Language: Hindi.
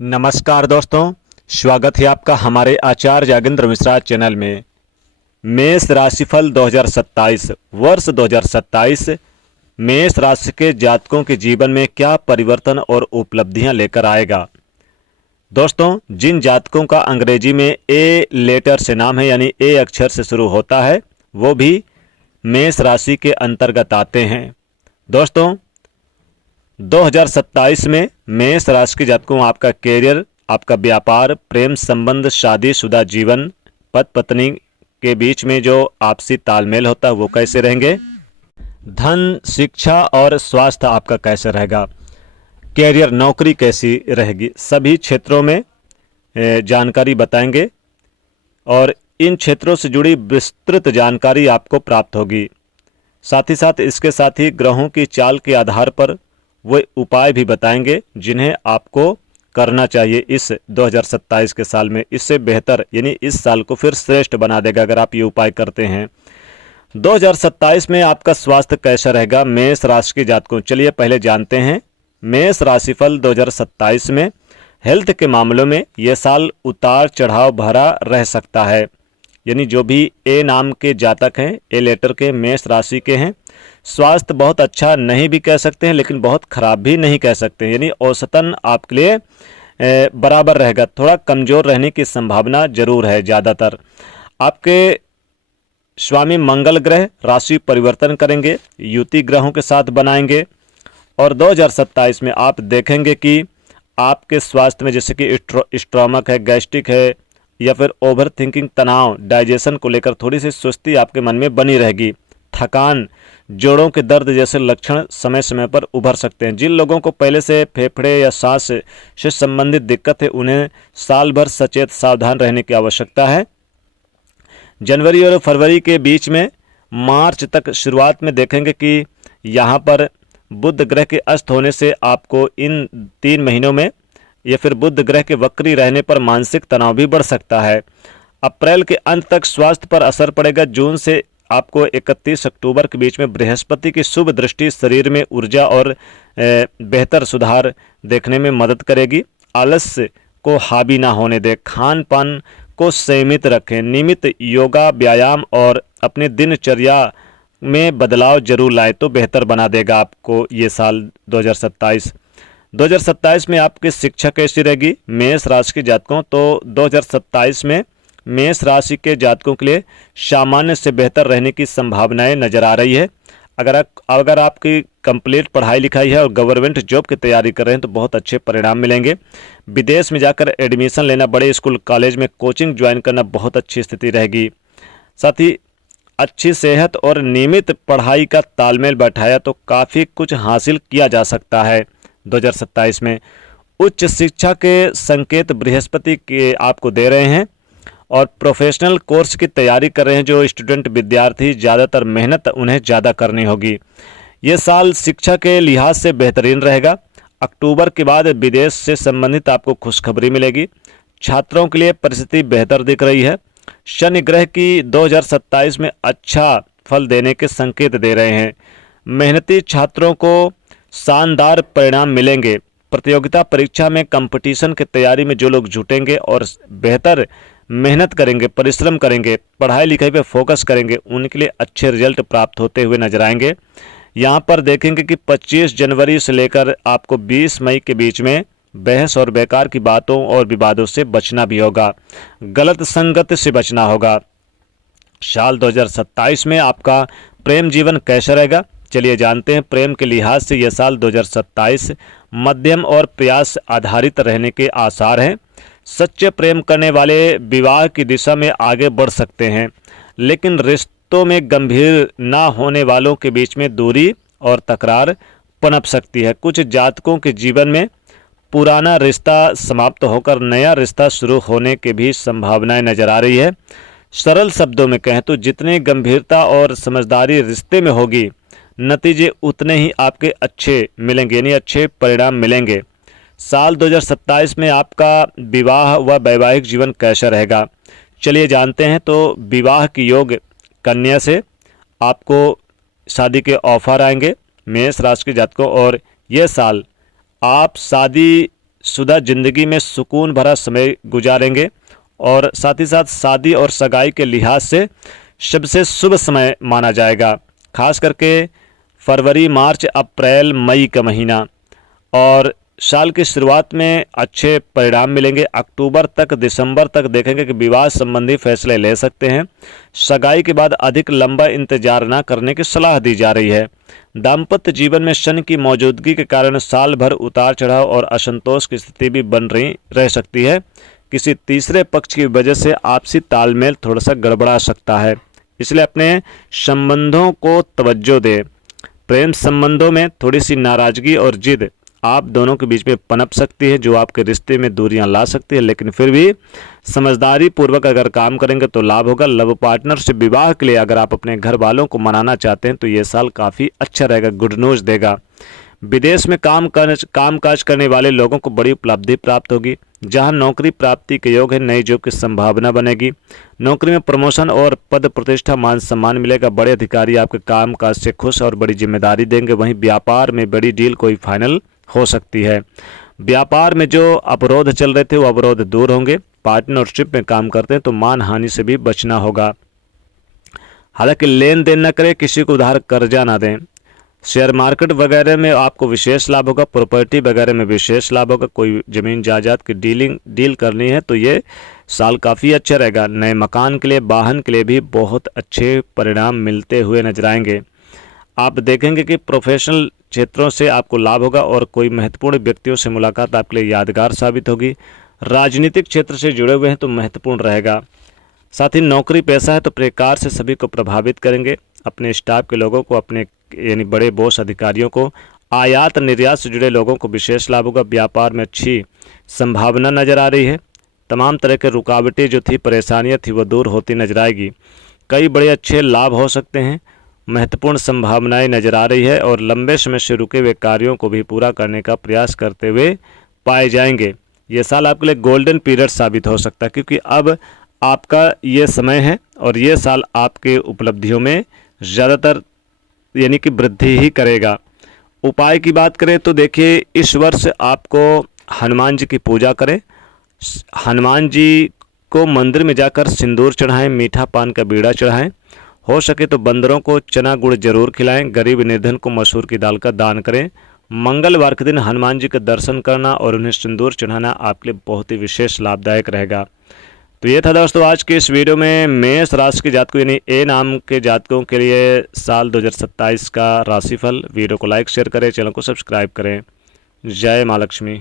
नमस्कार दोस्तों, स्वागत है आपका हमारे आचार्य जागेंद्र मिश्रा चैनल में। मेष राशिफल 2027 वर्ष 2027 मेष राशि के जातकों के जीवन में क्या परिवर्तन और उपलब्धियां लेकर आएगा। दोस्तों, जिन जातकों का अंग्रेजी में ए लेटर से नाम है यानी ए अक्षर से शुरू होता है वो भी मेष राशि के अंतर्गत आते हैं। दोस्तों, 2027 में मेष राशि के जातकों आपका कैरियर, आपका व्यापार, प्रेम संबंध, शादीशुदा जीवन, पति पत्नी के बीच में जो आपसी तालमेल होता है वो कैसे रहेंगे। धन, शिक्षा और स्वास्थ्य आपका कैसे रहेगा। कैरियर, नौकरी कैसी रहेगी। सभी क्षेत्रों में जानकारी बताएंगे और इन क्षेत्रों से जुड़ी विस्तृत जानकारी आपको प्राप्त होगी। साथ ही साथ इसके साथ ही ग्रहों की चाल के आधार पर वो उपाय भी बताएंगे जिन्हें आपको करना चाहिए इस 2027 के साल में। इससे बेहतर यानी इस साल को फिर श्रेष्ठ बना देगा अगर आप ये उपाय करते हैं। 2027 में आपका स्वास्थ्य कैसा रहेगा मेष राशि के जातकों। चलिए पहले जानते हैं मेष राशिफल 2027 में। हेल्थ के मामलों में यह साल उतार चढ़ाव भरा रह सकता है। यानी जो भी ए नाम के जातक हैं, ए लेटर के मेष राशि के हैं, स्वास्थ्य बहुत अच्छा नहीं भी कह सकते हैं लेकिन बहुत खराब भी नहीं कह सकते हैं। यानी औसतन आपके लिए बराबर रहेगा। थोड़ा कमजोर रहने की संभावना जरूर है। ज़्यादातर आपके स्वामी मंगल ग्रह राशि परिवर्तन करेंगे, युति ग्रहों के साथ बनाएंगे और 2027 में आप देखेंगे कि आपके स्वास्थ्य में जैसे कि स्ट्रोमक है, गैस्ट्रिक है या फिर ओवर थिंकिंग, तनाव, डाइजेशन को लेकर थोड़ी सी सुस्ती आपके मन में बनी रहेगी। थकान, जोड़ों के दर्द जैसे लक्षण समय समय पर उभर सकते हैं। जिन लोगों को पहले से फेफड़े या सांस से संबंधित दिक्कत है उन्हें साल भर सचेत सावधान रहने की आवश्यकता है। जनवरी और फरवरी के बीच में मार्च तक शुरुआत में देखेंगे कि यहाँ पर बुध ग्रह के अस्त होने से आपको इन 3 महीनों में या फिर बुध ग्रह के वक्री रहने पर मानसिक तनाव भी बढ़ सकता है। अप्रैल के अंत तक स्वास्थ्य पर असर पड़ेगा। जून से आपको 31 अक्टूबर के बीच में बृहस्पति की शुभ दृष्टि शरीर में ऊर्जा और बेहतर सुधार देखने में मदद करेगी। आलस्य को हावी ना होने दें, खान पान को सीमित रखें, नियमित योगा, व्यायाम और अपने दिनचर्या में बदलाव जरूर लाए तो बेहतर बना देगा आपको ये साल 2027। 2027 में आपकी शिक्षा कैसी रहेगी मेष राशि के जातकों। तो 2027 में मेष राशि के जातकों के लिए सामान्य से बेहतर रहने की संभावनाएं नजर आ रही है। अगर आपकी कंप्लीट पढ़ाई लिखाई है और गवर्नमेंट जॉब की तैयारी कर रहे हैं तो बहुत अच्छे परिणाम मिलेंगे। विदेश में जाकर एडमिशन लेना, बड़े स्कूल कॉलेज में कोचिंग ज्वाइन करना बहुत अच्छी स्थिति रहेगी। साथ ही अच्छी सेहत और नियमित पढ़ाई का तालमेल बैठाया तो काफ़ी कुछ हासिल किया जा सकता है 2027 में। उच्च शिक्षा के संकेत बृहस्पति के आपको दे रहे हैं और प्रोफेशनल कोर्स की तैयारी कर रहे हैं जो स्टूडेंट विद्यार्थी, ज़्यादातर मेहनत उन्हें ज़्यादा करनी होगी। ये साल शिक्षा के लिहाज से बेहतरीन रहेगा। अक्टूबर के बाद विदेश से संबंधित आपको खुशखबरी मिलेगी। छात्रों के लिए परिस्थिति बेहतर दिख रही है। शनि ग्रह की 2027 में अच्छा फल देने के संकेत दे रहे हैं। मेहनती छात्रों को शानदार परिणाम मिलेंगे। प्रतियोगिता परीक्षा में कंपटीशन की तैयारी में जो लोग जुटेंगे और बेहतर मेहनत करेंगे, परिश्रम करेंगे, पढ़ाई लिखाई पे फोकस करेंगे, उनके लिए अच्छे रिजल्ट प्राप्त होते हुए नजर आएंगे। यहाँ पर देखेंगे कि 25 जनवरी से लेकर आपको 20 मई के बीच में बहस और बेकार की बातों और विवादों से बचना भी होगा। गलत संगत से बचना होगा। साल 2027 में आपका प्रेम जीवन कैसा रहेगा चलिए जानते हैं। प्रेम के लिहाज से यह साल 2027 मध्यम और प्रयास आधारित रहने के आसार हैं। सच्चे प्रेम करने वाले विवाह की दिशा में आगे बढ़ सकते हैं, लेकिन रिश्तों में गंभीर ना होने वालों के बीच में दूरी और तकरार पनप सकती है। कुछ जातकों के जीवन में पुराना रिश्ता समाप्त होकर नया रिश्ता शुरू होने की भी संभावनाएं नजर आ रही है। सरल शब्दों में कहें तो जितनी गंभीरता और समझदारी रिश्ते में होगी, नतीजे उतने ही आपके अच्छे मिलेंगे, यानी अच्छे परिणाम मिलेंगे। साल 2027 में आपका विवाह व वैवाहिक जीवन कैसा रहेगा चलिए जानते हैं। तो विवाह की योग कन्या से आपको शादी के ऑफर आएंगे मेष राशि के जातकों, और यह साल आप शादी शुदा जिंदगी में सुकून भरा समय गुजारेंगे और साथ ही साथ शादी और सगाई के लिहाज से सबसे शुभ समय माना जाएगा। खास करके फरवरी, मार्च, अप्रैल, मई का महीना और साल की शुरुआत में अच्छे परिणाम मिलेंगे। अक्टूबर तक, दिसंबर तक देखेंगे कि विवाह संबंधी फैसले ले सकते हैं। सगाई के बाद अधिक लंबा इंतजार न करने की सलाह दी जा रही है। दाम्पत्य जीवन में शनि की मौजूदगी के कारण साल भर उतार चढ़ाव और असंतोष की स्थिति भी बन रही रह सकती है। किसी तीसरे पक्ष की वजह से आपसी तालमेल थोड़ा सा गड़बड़ा सकता है, इसलिए अपने संबंधों को तवज्जो दें। प्रेम संबंधों में थोड़ी सी नाराजगी और जिद आप दोनों के बीच में पनप सकती है, जो आपके रिश्ते में दूरियां ला सकती है, लेकिन फिर भी समझदारी पूर्वक अगर काम करेंगे तो लाभ होगा। लव पार्टनर से विवाह के लिए अगर आप अपने घर वालों को मनाना चाहते हैं तो ये साल काफ़ी अच्छा रहेगा, गुड न्यूज़ देगा। विदेश में कामकाज करने वाले लोगों को बड़ी उपलब्धि प्राप्त होगी। जहां नौकरी प्राप्ति के योग है, नई जॉब की संभावना बनेगी। नौकरी में प्रमोशन और पद प्रतिष्ठा, मान सम्मान मिलेगा। बड़े अधिकारी आपके कामकाज से खुश और बड़ी जिम्मेदारी देंगे। वहीं व्यापार में बड़ी डील कोई फाइनल हो सकती है। व्यापार में जो अवरोध चल रहे थे वो अवरोध दूर होंगे। पार्टनरशिप में काम करते हैं तो मान हानि से भी बचना होगा। हालांकि लेन देन न करें, किसी को उधार कर्जा ना दें। शेयर मार्केट वगैरह में आपको विशेष लाभ होगा। प्रॉपर्टी वगैरह में विशेष लाभ होगा। कोई ज़मीन जायदाद की डील करनी है तो ये साल काफ़ी अच्छा रहेगा। नए मकान के लिए, वाहन के लिए भी बहुत अच्छे परिणाम मिलते हुए नजर आएंगे। आप देखेंगे कि प्रोफेशनल क्षेत्रों से आपको लाभ होगा और कोई महत्वपूर्ण व्यक्तियों से मुलाकात आपके लिए यादगार साबित होगी। राजनीतिक क्षेत्र से जुड़े हुए हैं तो महत्वपूर्ण रहेगा। साथ ही नौकरी पेशा है तो प्रकार से सभी को प्रभावित करेंगे। अपने स्टाफ के लोगों को, अपने यानी बड़े बॉस अधिकारियों को, आयात निर्यात से जुड़े लोगों को विशेष लाभ होगा। व्यापार में अच्छी संभावना नजर आ रही है। तमाम तरह के रुकावटें जो थी, परेशानियां थी, वो दूर होती नजर आएगी। कई बड़े अच्छे लाभ हो सकते हैं। महत्वपूर्ण संभावनाएं नजर आ रही है और लंबे समय से रुके हुए कार्यों को भी पूरा करने का प्रयास करते हुए पाए जाएंगे। ये साल आपके लिए गोल्डन पीरियड साबित हो सकता है, क्योंकि अब आपका ये समय है और ये साल आपके उपलब्धियों में ज़्यादातर यानी कि वृद्धि ही करेगा। उपाय की बात करें तो देखिए, इस वर्ष आपको हनुमान जी की पूजा करें। हनुमान जी को मंदिर में जाकर सिंदूर चढ़ाएं, मीठा पान का बीड़ा चढ़ाएं। हो सके तो बंदरों को चना गुड़ जरूर खिलाएं। गरीब निर्धन को मसूर की दाल का दान करें। मंगलवार के दिन हनुमान जी का दर्शन करना और उन्हें सिंदूर चढ़ाना आपके लिए बहुत ही विशेष लाभदायक रहेगा। तो ये था दोस्तों आज के इस वीडियो में मेष राशि के जातकों यानी ए नाम के जातकों के लिए साल 2027 का राशिफल। वीडियो को लाइक शेयर करें, चैनल को सब्सक्राइब करें। जय माँ लक्ष्मी।